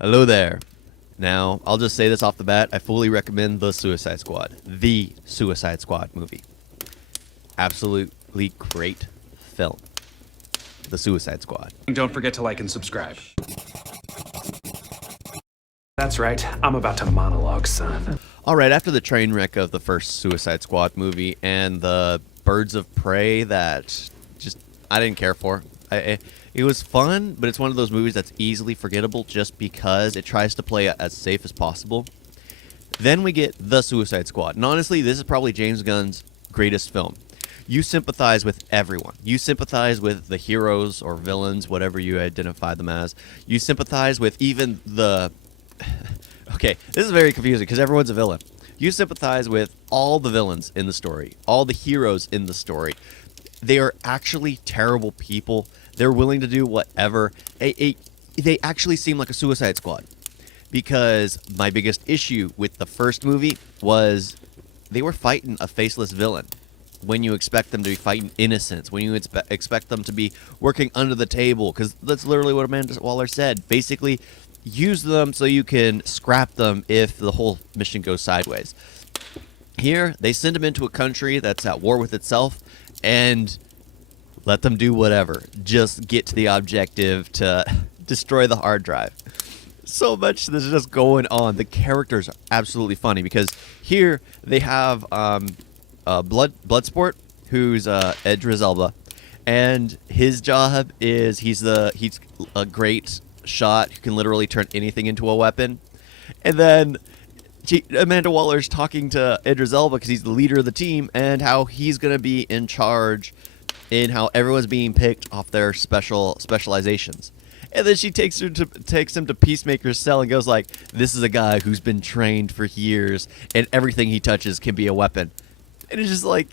Hello there. Now, I'll just say this off the bat. I fully recommend The Suicide Squad. The Suicide Squad movie. Absolutely great film. The Suicide Squad. Don't forget to like and subscribe. That's right, I'm about to monologue, son. Alright, after the train wreck of the first Suicide Squad movie and the Birds of Prey that just I didn't care for. It was fun, but it's one of those movies that's easily forgettable just because it tries to play as safe as possible. Then we get The Suicide Squad. And honestly, this is probably James Gunn's greatest film. You sympathize with everyone. You sympathize with the heroes or villains, whatever you identify them as. You sympathize with even the... Okay, this is very confusing because everyone's a villain. You sympathize with all the villains in the story, all the heroes in the story. They are actually terrible people. They're willing to do whatever. They actually seem like a Suicide Squad. Because my biggest issue with the first movie was they were fighting a faceless villain. When you expect them to be fighting innocents, when you expect them to be working under the table, because that's literally what Amanda Waller said. Basically, use them so you can scrap them if the whole mission goes sideways. Here, they send them into a country that's at war with itself, and let them do whatever. Just get to the objective to destroy the hard drive. So much that's just going on. The characters are absolutely funny because here they have Bloodsport, who's Idris Elba, and his job is he's a great shot who can literally turn anything into a weapon. And then Amanda Waller's talking to Idris Elba because he's the leader of the team and how he's going to be in charge in how everyone's being picked off their specializations. And then she takes him to Peacemaker's cell and goes like, this is a guy who's been trained for years and everything he touches can be a weapon. And it's just like,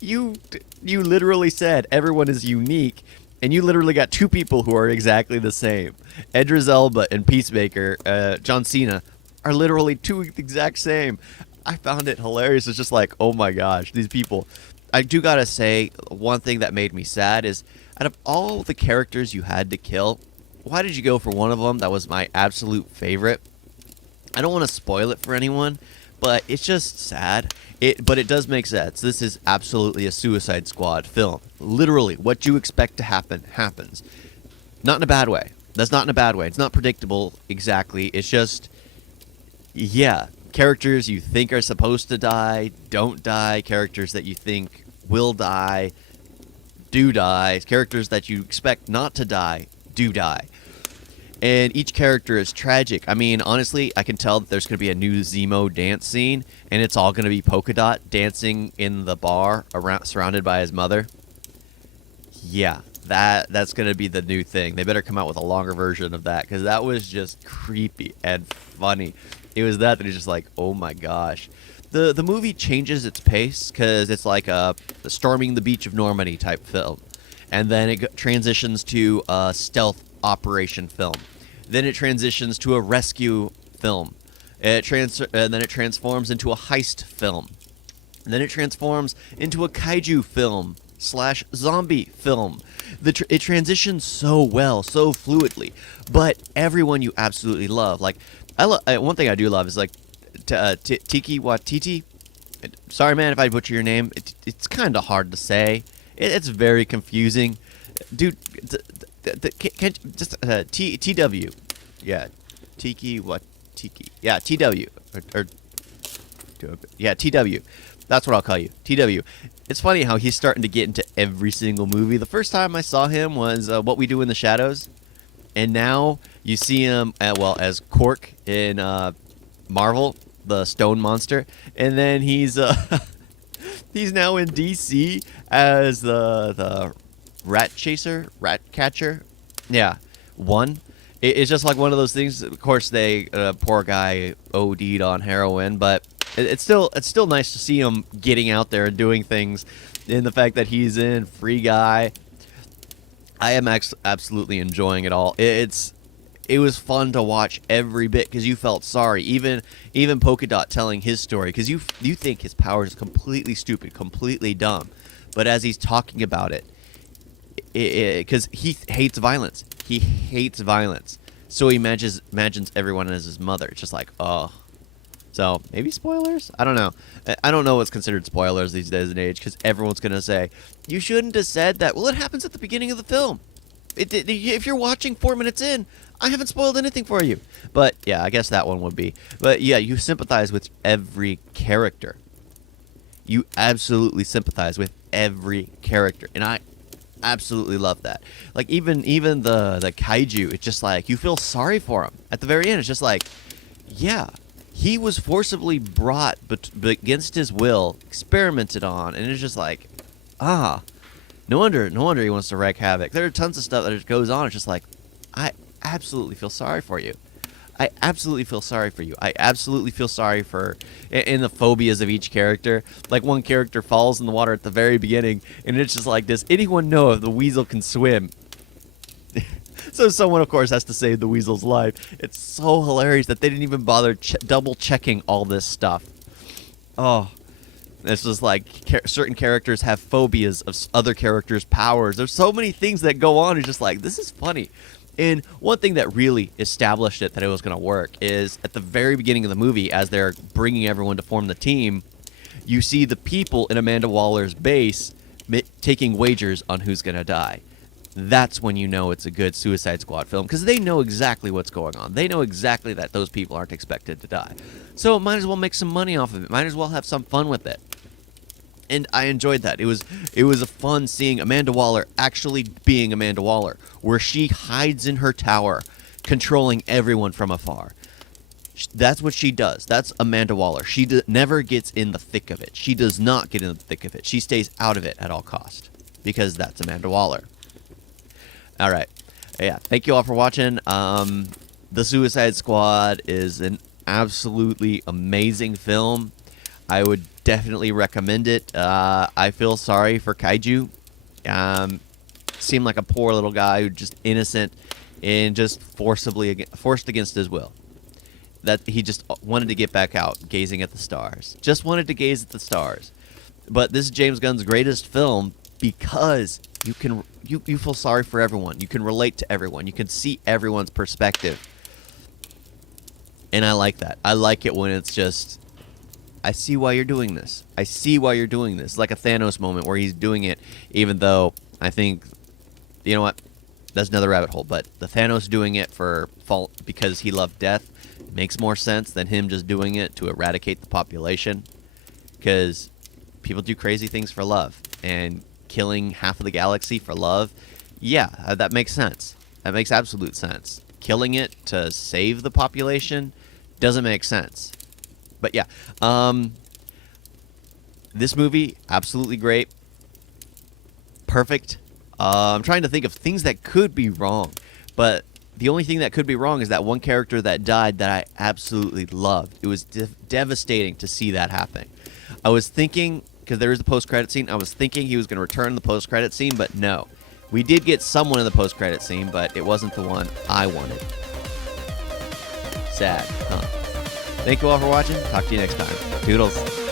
you literally said everyone is unique, and you literally got two people who are exactly the same. Idris Elba and Peacemaker, John Cena, are literally two exact same. I found it hilarious. It's just like, oh my gosh, these people. I do gotta say, one thing that made me sad is, out of all the characters you had to kill, why did you go for one of them that was my absolute favorite? I don't want to spoil it for anyone, but it's just sad. But it does make sense. This is absolutely a Suicide Squad film. Literally, what you expect to happen, happens. Not in a bad way. That's not in a bad way. It's not predictable exactly. It's just, yeah, characters you think are supposed to die, don't die. Characters that you think will die, do die. Characters that you expect not to die, do die. And each character is tragic. I mean, honestly, I can tell that there's going to be a new Zemo dance scene, and it's all going to be Polka Dot dancing in the bar surrounded by his mother. Yeah, that's going to be the new thing. They better come out with a longer version of that, because that was just creepy and funny. It was that it's just like, oh my gosh. The movie changes its pace, because it's like a storming the beach of Normandy type film. And then it transitions to a stealth operation film. Then it transitions to a rescue film. And then it transforms into a heist film. And then it transforms into a kaiju film / zombie film. It transitions so well, so fluidly. But everyone you absolutely love. Like, one thing I do love is like Tiki Watiti. Sorry, man, if I butcher your name. It's kind of hard to say. It's very confusing, dude. Can just TW, yeah, Tiki what Tiki, yeah, TW or yeah, TW. That's what I'll call you, TW. It's funny how he's starting to get into every single movie. The first time I saw him was What We Do in the Shadows, and now you see him as Cork in Marvel, the Stone Monster, and then he's he's now in DC as the rat catcher. Yeah, one. It's just like one of those things. Of course, poor guy OD'd on heroin, but it's still nice to see him getting out there and doing things. In the fact that he's in Free Guy, I am absolutely enjoying it all. It was fun to watch every bit because you felt sorry. Even Polka Dot telling his story, because you think his power is completely stupid, completely dumb, but as he's talking about it, because he hates violence. He hates violence. So he imagines everyone as his mother. It's just like, oh. So maybe spoilers? I don't know. I don't know what's considered spoilers these days and age, because everyone's going to say, you shouldn't have said that. Well, it happens at the beginning of the film. If you're watching 4 minutes in, I haven't spoiled anything for you. But yeah, I guess that one would be. But yeah, you sympathize with every character. You absolutely sympathize with every character. And I absolutely love that. Like even the kaiju, it's just like you feel sorry for him. At the very end, it's just like, yeah, he was forcibly brought but against his will, experimented on, and it's just like, no wonder he wants to wreak havoc. There are tons of stuff that just goes on. It's just like, I absolutely feel sorry for you. I absolutely feel sorry for you. I absolutely feel sorry for in the phobias of each character. Like one character falls in the water at the very beginning, and it's just like, does anyone know if the weasel can swim? So someone, of course, has to save the weasel's life. It's so hilarious that they didn't even bother double checking all this stuff. Oh, it's just like certain characters have phobias of other characters' powers. There's so many things that go on. It's just like, this is funny. And one thing that really established it that it was going to work is at the very beginning of the movie, as they're bringing everyone to form the team, you see the people in Amanda Waller's base taking wagers on who's going to die. That's when you know it's a good Suicide Squad film, because they know exactly what's going on. They know exactly that those people aren't expected to die. So it might as well make some money off of it. Might as well have some fun with it. And I enjoyed that. It was a fun seeing Amanda Waller actually being Amanda Waller, where she hides in her tower, controlling everyone from afar. That's what she does. That's Amanda Waller. She never gets in the thick of it. She does not get in the thick of it. She stays out of it at all costs, because that's Amanda Waller. All right. Yeah. Thank you all for watching. The Suicide Squad is an absolutely amazing film. I would definitely recommend it. I feel sorry for Kaiju. Seemed like a poor little guy who just innocent and just forced against his will. That he just wanted to get back out, gazing at the stars. Just wanted to gaze at the stars. But this is James Gunn's greatest film because you feel sorry for everyone. You can relate to everyone. You can see everyone's perspective. And I like that. I like it when it's just, I see why you're doing this. I see why you're doing this. Like a Thanos moment where he's doing it, even though I think, you know what, that's another rabbit hole. But the Thanos doing it for fault because he loved death makes more sense than him just doing it to eradicate the population. Because people do crazy things for love, and killing half of the galaxy for love, yeah, that makes sense. That makes absolute sense. Killing it to save the population doesn't make sense. But yeah, this movie, absolutely great. Perfect. I'm trying to think of things that could be wrong, but the only thing that could be wrong is that one character that died that I absolutely loved. It was devastating to see that happen. I was thinking, because there is the post-credit scene, I was thinking he was going to return in the post-credit scene, but no. We did get someone in the post-credit scene, but it wasn't the one I wanted. Sad, huh? Thank you all for watching. Talk to you next time. Toodles.